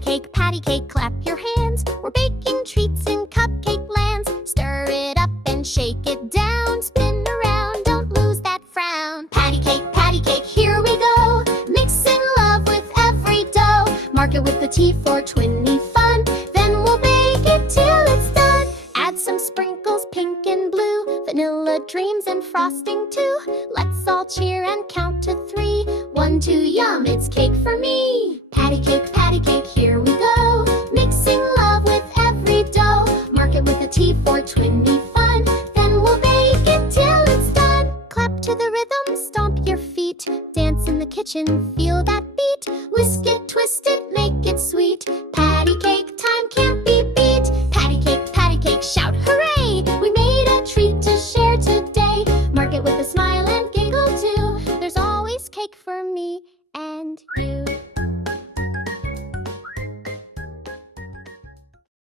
patty cake, clap your hands. We're baking treats in cupcake lands. Stir it up and shake it down. Spin around, don't lose that frown. Patty cake, here we go. Mix in love with every dough. Mark it with the T for Twinnie fun. Then we'll bake it till it's done. Add some sprinkles, pink and blue. Vanilla dreams and frosting too. Let's all cheer and count to 3. 1, 2, yum, it's cake for me. Patty cake, here we go. Mixing love with every dough. Mark it with a T for Twinnie fun. Then we'll bake it till it's done. Clap to the rhythm, stomp your feet. Dance in the kitchen, feel that beat. Whisk it, twist it, make it sweet. Patty cake time can't be beat. Patty cake, shout hooray! We made a treat to share today. Mark it with a smile and giggle too. There's always cake for me and you.